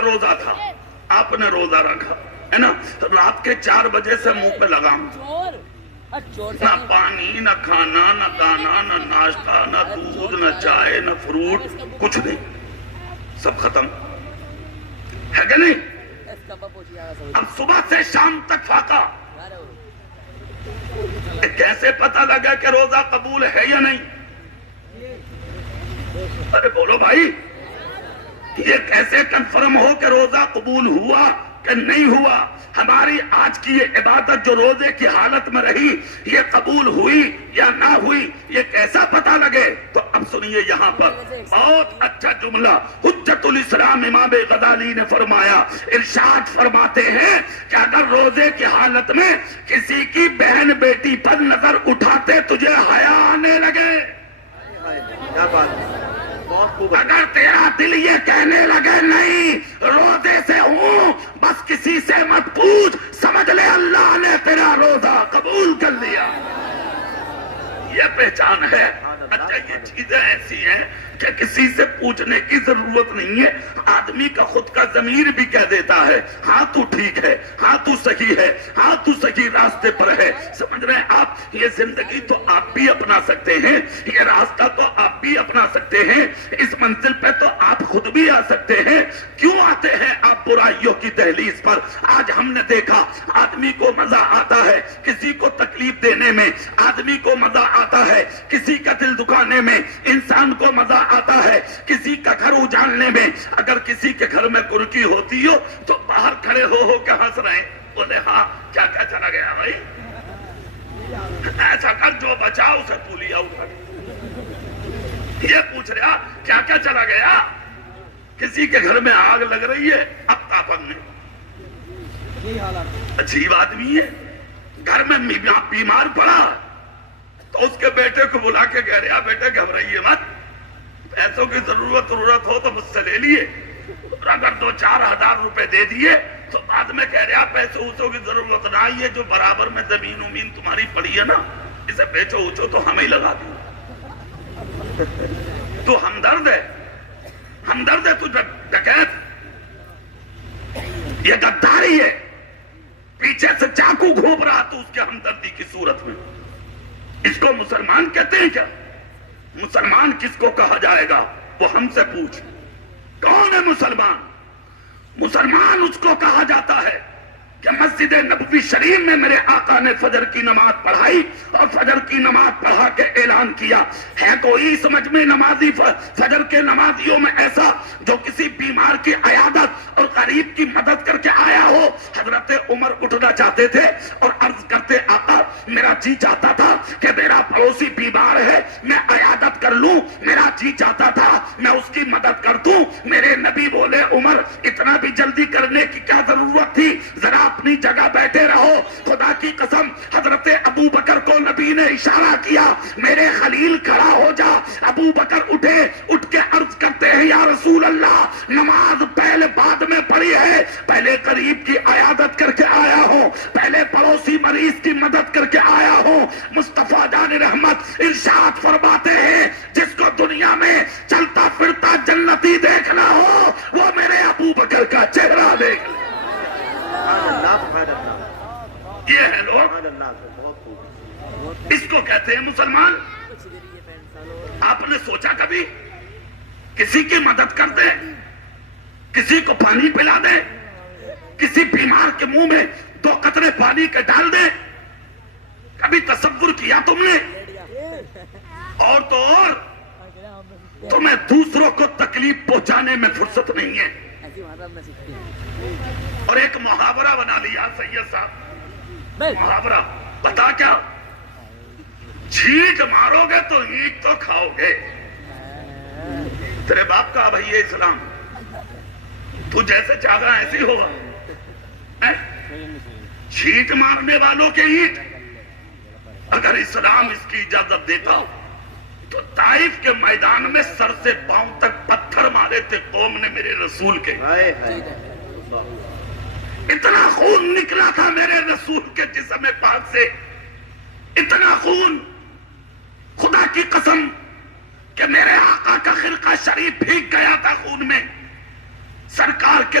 کا روزہ تھا، آپ نے روزہ رکھا ہے نا، رات کے 4 بجے سے منہ پہ لگام، نہ پانی، نہ کھانا، نہ دانا، نہ ناشتہ، نہ دودھ، نہ چائے، نہ فروٹ، کچھ نہیں، سب ختم ہے کہ نہیں؟ اب صبح سے شام تک فاقہ، کیسے پتہ لگا کہ روزہ قبول ہے یا نہیں؟ ارے بولو بھائی، یہ کیسے کنفرم ہو کہ روزہ قبول ہوا کہ نہیں ہوا؟ ہماری آج کی یہ عبادت جو روزے کی حالت میں رہی، یہ قبول ہوئی یا نہ ہوئی، یہ کیسا پتہ لگے؟ تو اب سنیے یہاں پر بہت اچھا جملہ حجت الاسلام امام غزالی نے فرمایا، ارشاد فرماتے ہیں کہ اگر روزے کی حالت میں کسی کی بہن بیٹی پر نظر اٹھاتے تجھے حیا آنے لگے، کیا بات ہے، اگر تیرا دل یہ کہنے لگے نہیں روزے سے ہوں، بس کسی سے مت پوچھ، سمجھ لے اللہ نے تیرا روزہ قبول کر لیا، یہ پہچان ہے۔ اچھا یہ چیزیں ایسی ہیں کہ کسی سے پوچھنے کی ضرورت نہیں ہے، آدمی کا خود کا ضمیر بھی کہہ دیتا ہے ہاں تو ٹھیک ہے، ہاں تو صحیح ہے، ہاں تو صحیح راستے پر ہے، سمجھ رہے ہیں آپ؟ یہ زندگی تو آپ بھی اپنا سکتے ہیں، یہ راستہ تو آپ بھی اپنا سکتے ہیں، اس منزل پہ تو آپ خود بھی آ سکتے ہیں، کیوں آتے ہیں آپ برائیوں کی دہلیز پر؟ آج ہم نے دیکھا آدمی کو مزہ آتا ہے کسی کو تکلیف دینے میں، آدمی کو مزہ آتا ہے کسی کا دل دکھانے میں، انسان کو مزہ آتا ہے کسی کا گھر اجالنے میں۔ اگر کسی کے گھر میں کرکی ہوتی ہو تو باہر کھڑے ہو کے ہنس رہے ہیں، بولے ہاں کیا کیا چلا گیا بھائی، ایسا کر جو بچا اسے تو لیا اٹھا، یہ پوچھ رہا کیا کیا چلا گیا۔ کسی کے گھر میں آگ لگ رہی ہے، اب تاپن میں عجیب آدمی ہے، گھر میں بیمار پڑا تو اس کے بیٹے کو بلا کے کہہ رہا بیٹے گھبرائیے مت، پیسوں کی ضرورت ہو تو مجھ سے لے لیے، اگر 2-4 ہزار روپے دے دیے تو بعد میں کہہ رہا پیسوں اوچوں کی ضرورت نہ آئی ہے، جو برابر میں زمین ومین تمہاری پڑی ہے نا اسے بیچو اوچو تو ہمیں لگا دوں، تو ہمدرد ہے، ہمدرد ہے، تو ڈکیت، یہ غداری ہے، پیچھے سے چاقو گھونپ رہا تو اس کے ہمدردی کی صورت میں۔ اس کو مسلمان کہتے ہیں کیا؟ مسلمان کس کو کہا جائے گا؟ وہ ہم سے پوچھ، کون ہے مسلمان؟ مسلمان اس کو کہا جاتا ہے کہ مسجد نبوی شریف میں میرے آقا نے فجر کی نماز پڑھائی اور فجر کی نماز پڑھا کے اعلان کیا ہے کوئی سمجھ میں نمازی فجر کے نمازیوں میں ایسا جو کسی بیمار کی عیادت اور غریب کی مدد کر کے آیا ہو؟ حضرت عمر اٹھنا چاہتے تھے اور عرض کرتے آقا میرا جی چاہتا تھا کہ میرا پڑوسی بیمار ہے میں عیادت کر لوں، میرا جی چاہتا تھا میں اس کی مدد کر دوں۔ میرے نبی بولے عمر اتنا بھی جلدی کرنے کی کیا ضرورت تھی، ذرا اپنی جگہ بیٹھے رہو۔ خدا کی قسم حضرت ابو بکر کو نبی نے اشارہ کیا میرے خلیل کھڑا ہو جا۔ ابو بکر اٹھے، اٹھ کے عرض کرتے ہیں یا رسول اللہ نماز پہلے بعد میں پڑھی ہے، پہلے قریب کی عیادت کر کے آیا ہوں، پہلے پڑوسی مریض کی مدد کر کے آیا ہوں۔ مصطفیٰ جان رحمت ارشاد فرماتے ہیں جس کو دنیا میں چلتا پھرتا جنتی دیکھنا ہو وہ میرے ابو بکر کا چہرہ دیکھ لے۔ یہ ہے لوگ، اس کو کہتے ہیں مسلمان۔ آپ نے سوچا کبھی کسی کی مدد کر دے، کسی کو پانی پلا دے، کسی بیمار کے منہ میں 2 قطرے پانی کے ڈال دے؟ کبھی تصور کیا تم نے؟ اور تو اور تمہیں دوسروں کو تکلیف پہنچانے میں فرصت نہیں ہے۔ اور ایک محاورہ بنا لیا سید صاحب، محاورہ بتا کیا، چھینٹ مارو گے تو اینٹ تو کھاؤ گے۔ تیرے باپ کا بھائی اسلام، تو جیسے چاہتا ایسے ہی ہوگا۔ چھینٹ مارنے والوں کے اینٹ، اگر اسلام اس کی اجازت دیتا تو طائف کے میدان میں سر سے پاؤں تک پتھر مارے تھے قوم نے میرے رسول کے، اتنا خون نکلا تھا میرے رسول کے جسم پاک سے، اتنا خون، خدا کی قسم کہ میرے آقا کا خرقہ شریف بھیگ گیا تھا خون میں۔ سرکار کے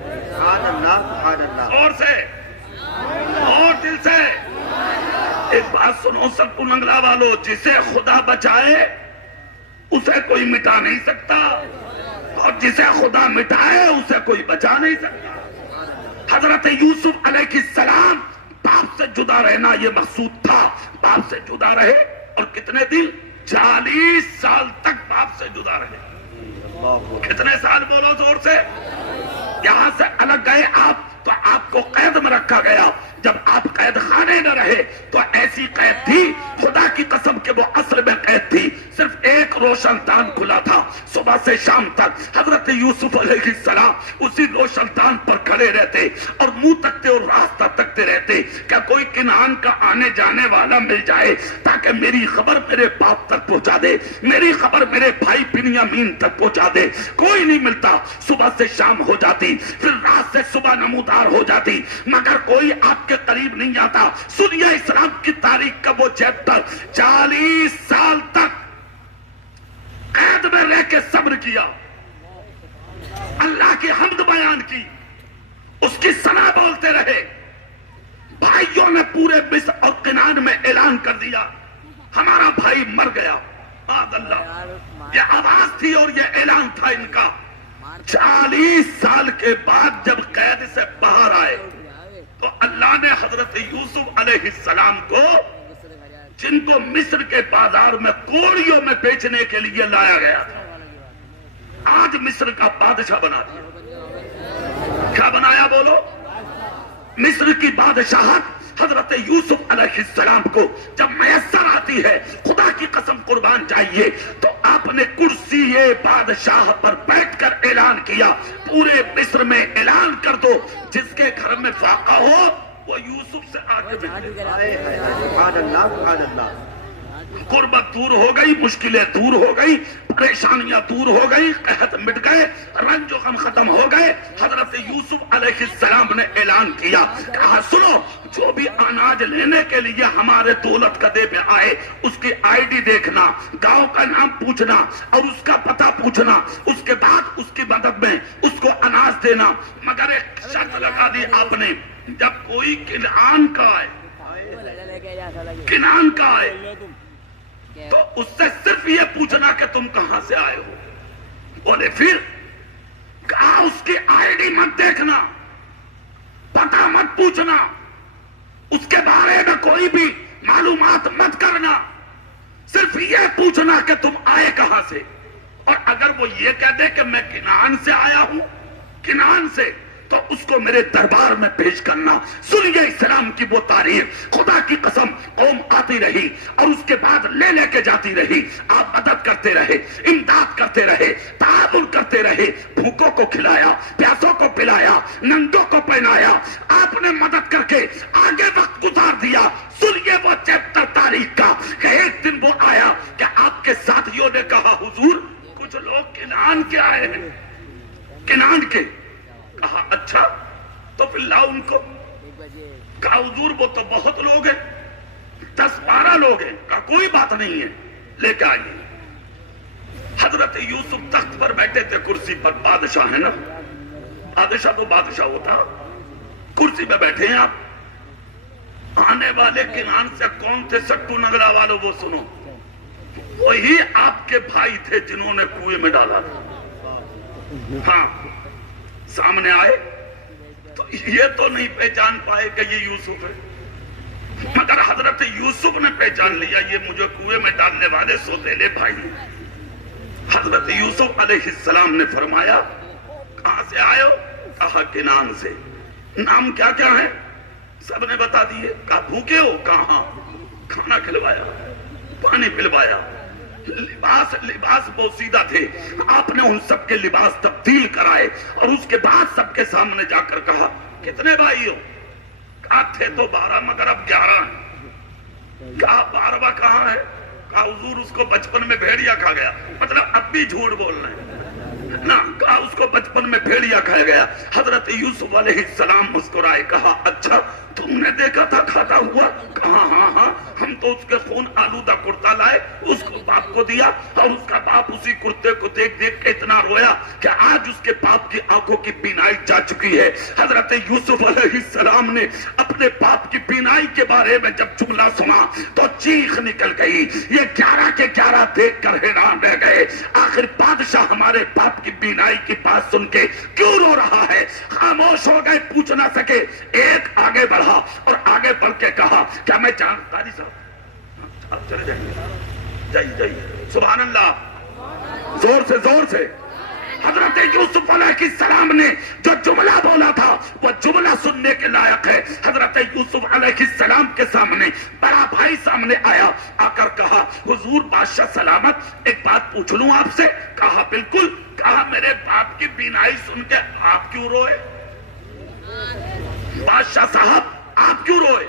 سبحان اللہ سبحان اللہ. اور سے اور دل سے ایک بات سنو سب ننگلا والو، جسے خدا بچائے اسے کوئی مٹا نہیں سکتا، اور جسے خدا مٹائے اسے کوئی بچا نہیں سکتا. حضرت یوسف علیہ السلام باپ سے جدا رہنا یہ مقصود تھا. باپ سے جدا رہے اور کتنے دن؟ 40 سال تک باپ سے جدا رہے. کتنے سال بولو زور سے. یہاں سے الگ گئے آپ تو آپ کو قید میں رکھا گیا. جب آپ قید خانے میں رہے تو ایسی قید تھی، خدا کی قسم کہ وہ اصل میں قید تھی. صرف ایک روشن دان کھلا تھا صبح سے شام تک. حضرت یوسف علیہ السلام اسی روشن دان پر کھڑے رہتے اور منہ تکتے اور راستہ تکتے رہتے کہ کوئی کنعان کا آنے جانے والا مل جائے تاکہ میری خبر میرے باپ تک پہنچا دے، میری خبر میرے بھائی بنیامین تک پہنچا دے. کوئی نہیں ملتا. صبح سے شام ہو جاتی، پھر رات سے صبح نمودار ہو جاتی، مگر کوئی آپ کے قریب نہیں آتا. سنیے اسلام کی تاریخ کا وہ چیپٹر. 40 سال تک قید میں رہ کے صبر کیا، اللہ کی حمد بیان کی، اس کی ثنا بولتے رہے. بھائیوں نے پورے مصر اور کنعان میں اعلان کر دیا ہمارا بھائی مر گیا. معاذ اللہ، یہ آواز تھی اور یہ اعلان تھا ان کا. 40 سال کے بعد جب قید سے باہر آئے تو اللہ نے حضرت یوسف علیہ السلام کو، جن کو مصر کے بازار میں کوڑیوں میں بیچنے کے لیے لایا گیا تھا، آج مصر کا بادشاہ بنا دیا. کیا بنایا بولو؟ مصر کی بادشاہت حضرت یوسف علیہ السلام کو جب میسر آتی ہے، خدا کی قسم قربان چاہیے، تو آپ نے کرسی بادشاہ پر بیٹھ کر اعلان کیا، پورے مصر میں اعلان کر دو جس کے گھر میں فاقہ ہو وہ یوسف سے آگے بڑھے. سبحان اللہ سبحان اللہ. غربت دور ہو گئی، مشکلیں دور ہو گئی، پریشانیاں دور ہو گئی، قحط مٹ گئے، رنج و غم ختم ہو گئے. حضرت یوسف علیہ السلام نے اعلان کیا، کہا سنو، جو بھی اناج لینے کے لیے ہمارے دولت قدے پہ آئے اس کی آئی ڈی دیکھنا، گاؤں کا نام پوچھنا اور اس کا پتہ پوچھنا، اس کے بعد اس کی مدد میں اس کو اناج دینا. مگر ایک شرط لگا دی آپ نے، جب کوئی کنعان کا آئے تو اس سے صرف یہ پوچھنا کہ تم کہاں سے آئے ہو. بولے پھر؟ کہا اس کی آئی ڈی مت دیکھنا، پتہ مت پوچھنا، اس کے بارے میں کوئی بھی معلومات مت کرنا، صرف یہ پوچھنا کہ تم آئے کہاں سے. اور اگر وہ یہ کہہ دے کہ میں کنعان سے آیا ہوں، کنعان سے، تو اس کو میرے دربار میں پیش کرنا. سنیے اسلام کی وہ تاریخ. خدا کی قسم قوم آتی رہی اور اس کے بعد لے لے کے جاتی رہی. آپ مدد کرتے رہے، امداد کرتے رہے، تعاون کرتے رہے، بھوکوں کو کھلایا، پیاسوں کو پلایا، ننگوں کو پہنایا. آپ نے مدد کر کے آگے وقت گزار دیا. سنیے وہ چیپٹر تاریخ کا کہ ایک دن وہ آیا کہ آپ کے ساتھیوں نے کہا حضور کچھ لوگ کنعان کے آئے ہیں. کنعان کے؟ کہا اچھا تو پھر لاؤ ان کو. کہا حضور وہ تو بہت لوگ ہیں، 10-12 لوگ ہیں. کہا کوئی بات نہیں ہے، لے کے آئیے. حضرت یوسف تخت پر بیٹھے تھے، کرسی پر. بادشاہ ہے نا، بادشاہ تو بادشاہ ہوتا. کرسی پہ بیٹھے ہیں آپ. آنے والے کنعان سے کون تھے سٹو نگرا والوں وہ سنو، وہی آپ کے بھائی تھے جنہوں نے کنویں میں ڈالا تھا. ہاں سامنے آئے تو یہ تو نہیں پہچان پائے کہ یہ یوسف ہے، مگر حضرت یوسف نے پہچان لیا یہ مجھے کنویں میں ڈالنے والے سوتیلے بھائی ہیں. حضرت یوسف علیہ السلام نے فرمایا کہاں سے آئے ہو؟ کہا کنعان سے. نام کیا کیا ہے؟ سب نے بتا دیے. کہا بھوکے ہو؟ کہاں. کھانا کھلوایا، پانی پلوایا. لباس بوسیدہ تھے، آپ نے ان سب کے لباس تبدیل کرائے اور اس کے بعد سب کے سامنے جا کر کہا کتنے بھائی ہو؟ کہا تھے تو 12 مگر اب 11 ہیں. کہا 12واں کہاں ہے؟ کہا حضور اس کو بچپن میں بھیڑیا کھا گیا. مطلب اب بھی جھوٹ بول رہے ہیں. نہ کہا اس کو بچپن میں بھیڑیا کھایا گیا. حضرت یوسف علیہ السلام مسکرائے, کہا اچھا تم نے دیکھا تھا کھاتا ہوا؟ کہا ہاں ہم تو اس کے خون آلودہ کرتا لائے, اس کو باپ کو دیا, اور اس کا باپ اسی کرتے کو دیکھ دیکھ کے اتنا رویا کہ آج اس کے باپ کی آنکھوں کی بینائی جا چکی ہے. حضرت یوسف علیہ السلام نے اپنے باپ کی بینائی کے بارے میں جب جملہ سنا تو چیخ نکل گئی. یہ 11 کے 11 دیکھ کر حیران رہ گئے, آخر بادشاہ ہمارے باپ کی بینائی کی بات سن کے کیوں رو رہا ہے؟ خاموش ہو گئے, پوچھ نہ سکے. ایک آگے بڑھا اور آگے بڑھ کے کہا, کیا میں قاضی صاحب آپ چلے جائیے. سبحان اللہ, زور سے. حضرت یوسف علیہ السلام نے جو جملہ بولا تھا وہ جملہ سننے کے لائق ہے. حضرت یوسف علیہ السلام کے سامنے بڑا بھائی سامنے آیا, آ کر کہا حضور بادشاہ سلامت, ایک بات پوچھ لوں آپ سے؟ کہا بالکل. کہا میرے باپ کی بینائی سن کے آپ کیوں روئے؟ بادشاہ صاحب آپ کیوں روئے؟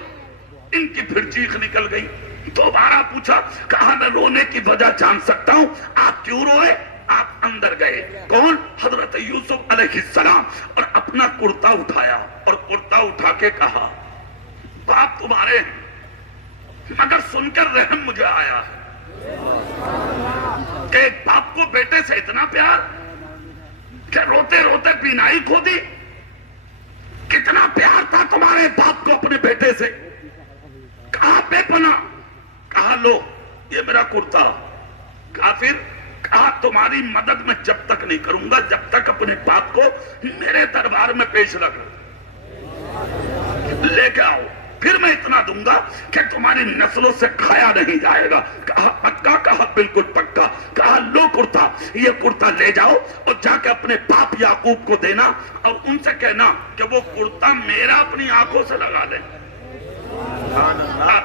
ان کی پھر چیخ نکل گئی. دوبارہ پوچھا, کہا میں رونے کی وجہ جان سکتا ہوں, آپ کیوں روئے؟ آپ اندر گئے. کون؟ حضرت یوسف علیہ السلام, اور اپنا کرتا اٹھایا اور کرتا اٹھا کے کہا باپ تمہارے مگر سن کر رحم مجھے آیا کہ ایک باپ کو بیٹے سے اتنا پیار کہ روتے روتے بینائی کھو دی. کتنا پیار تھا تمہارے باپ کو اپنے بیٹے سے. کہا بے پناہ. کہا لو یہ میرا کرتا. کہا پھر؟ کہا تمہاری مدد میں جب تک نہیں کروں گا جب تک اپنے باپ کو میرے دربار میں پیش نہ کروں. لے کے آؤ, پھر میں اتنا دوں گا کہ تمہاری نسلوں سے کھایا نہیں جائے گا. کہا پکا؟ کہا بالکل پکا. کہا لو کرتا, یہ کرتا لے جاؤ اور جا کے اپنے باپ یعقوب کو دینا اور ان سے کہنا کہ وہ کرتا میرا اپنی آنکھوں سے لگا لیں.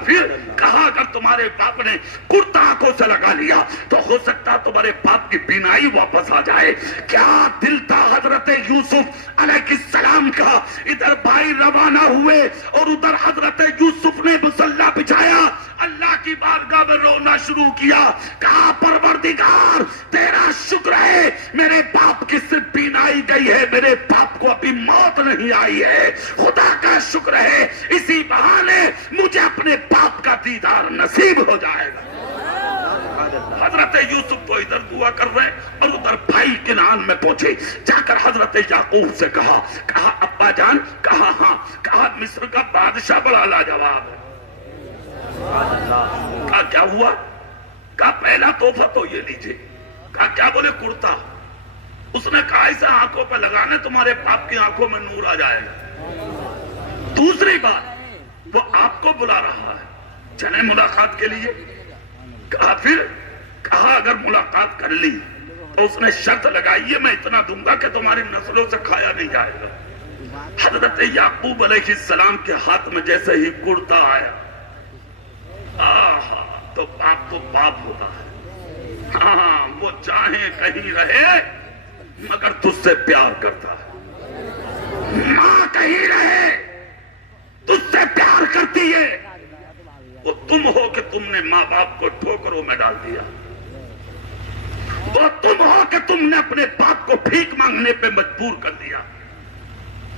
پھر کہا اگر تمہارے باپ نے کرتا آنکھوں سے لگا لیا تو ہو سکتا تمہارے باپ کی بینائی واپس آ جائے. کیا دل تھا حضرت یوسف علیہ السلام کا. ادھر بھائی روانہ ہوئے اور ادھر حضرت یوسف نے مصلی بچھایا, اللہ کی بارگاہ میں رونا شروع کیا. کہا پروردگار تیرا شکر ہے میرے باپ کی صرف بینائی گئی ہے, میرے باپ کو ابھی موت نہیں آئی ہے. خدا کا شکر ہے اسی بہانے مجھے اپنے باپ کا دیدار نصیب ہو جائے گا. حضرت یوسف تو ادھر دعا کر رہے ہیں اور ادھر بھائی کنعان میں پہنچے. جا کر حضرت یعقوب سے کہا ابا جان. کہا ہاں. کہا مصر کا بادشاہ بڑا لاجواب ہے. کہا کیا ہوا؟ کہا پہلا تحفہ تو یہ لیجئے. کہا کیا؟ بولے کرتا. اس نے کہا اسے آنکھوں پہ لگانے تمہارے باپ کی آنکھوں میں نور آ جائے گا. دوسری بات وہ آپ کو بلا رہا ہے, چلیں ملاقات کے لیے. کہا پھر؟ کہا اگر ملاقات کر لی تو اس نے شرط لگائی ہے میں اتنا دوں گا کہ تمہاری نسلوں سے کھایا نہیں جائے گا. حضرت یعقوب علیہ السلام کے ہاتھ میں جیسے ہی کرتا آیا, تو باپ ہوتا ہے. ہاں وہ چاہے کہیں رہے مگر تجھ سے پیار کرتا ہے. ماں کہیں رہے تجھ سے پیار کرتی ہے. وہ تم ہو کہ تم نے ماں باپ کو ٹھوکروں میں ڈال دیا. وہ تم ہو کہ تم نے اپنے باپ کو بھیک مانگنے پہ مجبور کر دیا.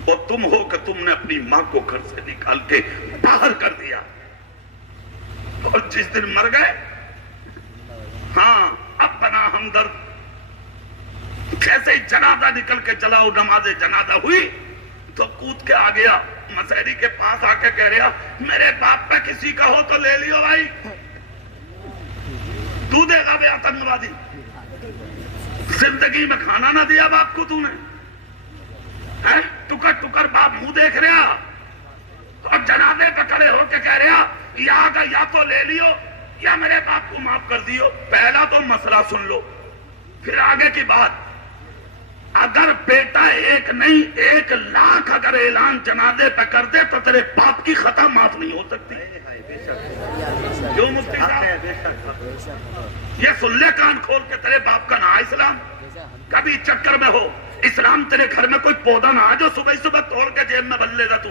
وہ تم ہو کہ تم نے اپنی ماں کو گھر سے نکال کے باہر کر دیا. اور جس دن مر گئے, ہاں اب بنا ہمدرد. جیسے ہی جنازہ نکل کے چلاؤ, نماز جنازہ ہوئی تو کود کے آ گیا مسیری کے پاس, آ کے کہہ رہا میرے باپ پہ کسی کا ہو تو لے لیو بھائی. تو دے گا بے آتنکوادی. زندگی میں کھانا نہ دیا باپ کو تو نے, ٹکر ٹکر باپ منہ دیکھ رہا اور جنازے پہ کھڑے ہو کے کہہ رہا یا تو لے لیو یا میرے باپ کو معاف کر دیو. پہلا تو مسئلہ سن لو, پھر آگے کی بات. اگر بیٹا ایک نہیں 1 لاکھ اگر اعلان جنازے پہ کر دے تو تیرے باپ کی خطا معاف نہیں ہو سکتی. کیوں مفتی صاحب؟ یہ سن لے کان کھول کے, تیرے باپ کا نہ اسلام. کبھی چکر میں ہو اسلام تیرے گھر میں کوئی پودا نہ آ جو صبح صبح توڑ کے جیب میں بن لے گا تو.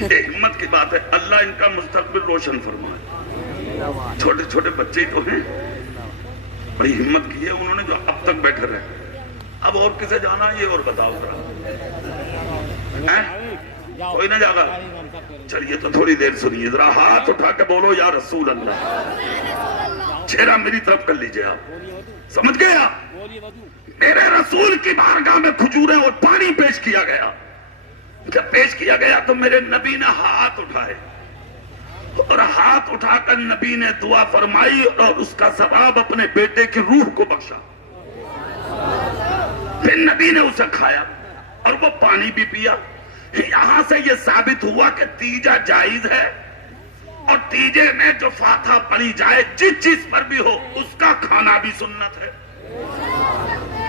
یہ ہمت کی بات ہے. اللہ ان کا مستقبل روشن فرمائے. چھوٹے چھوٹے بچے تو ہیں, بڑی ہمت کی ہے انہوں نے جو اب تک بیٹھے رہے. اب اور کسے جانا یہ اور بتاؤ ذرا, کوئی نہ جاگا. چلیے تو تھوڑی دیر سنیے ذرا, ہاتھ اٹھا کے بولو یا رسول اللہ. چہرہ میری طرف کر لیجئے آپ, سمجھ گئے آپ. میرے رسول کی بارگاہ میں کھجوریں اور پانی پیش کیا گیا. جب پیش کیا گیا تو میرے نبی نے ہاتھ اٹھائے اور ہاتھ اٹھا کر نبی نے دعا فرمائی اور اس کا ثواب اپنے بیٹے کی روح کو بخشا. پھر نبی نے اسے کھایا اور وہ پانی بھی پیا. یہاں سے یہ ثابت ہوا کہ تیجا جائز ہے, اور تیجے میں جو فاتحہ پڑھی جائے جس چیز پر بھی ہو اس کا کھانا بھی سنت ہے.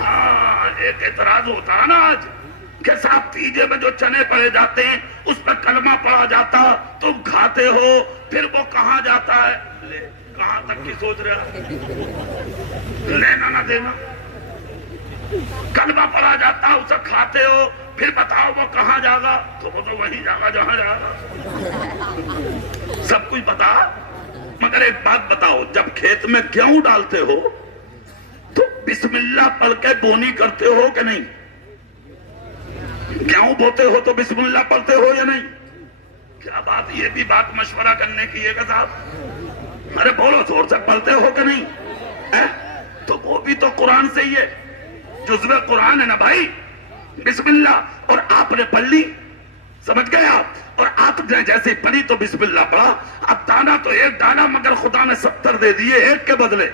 ہاں, ایک اعتراض ہوتا ہے نا آج کہ صاحب تیجے میں جو چنے پڑے جاتے ہیں اس پر کلمہ پڑھا جاتا, تم کھاتے ہو, پھر وہ کہاں جاتا ہے. لے, کہاں تک کی سوچ رہا, لینا نہ دینا. کلمہ پڑھا جاتا اسے کھاتے ہو, پھر بتاؤ وہ کہاں جاگا. تو وہ تو وہی جاگا جہاں جاگا. سب کچھ بتا, مگر ایک بات بتاؤ, جب کھیت میں گیہوں ڈالتے ہو تو بسم اللہ پڑھ کے بونی کرتے ہو کہ نہیں؟ گیہوں بوتے ہو تو بسم اللہ پڑھتے ہو یا نہیں؟ کیا بات, یہ بھی بات مشورہ کرنے کی ہے کہ صاحب, ارے بولو زور سے, پڑھتے ہو کہ نہیں؟ تو وہ بھی تو قرآن سے ہی ہے, جزو قرآن ہے نا بھائی. بسم اللہ, اور آپ نے پڑھ لی, سمجھ گئے آپ, اور آپ نے جیسے پڑھی تو بسم اللہ پڑھا. اب دانا تو ایک دانا, مگر خدا نے 70 دے دیے ایک کے بدلے.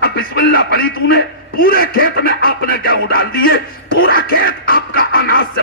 اب بسم اللہ پڑھی تو نے, پورے کھیت میں آپ نے گیہوں ڈال دیے, پورا کھیت آپ کا اناج سے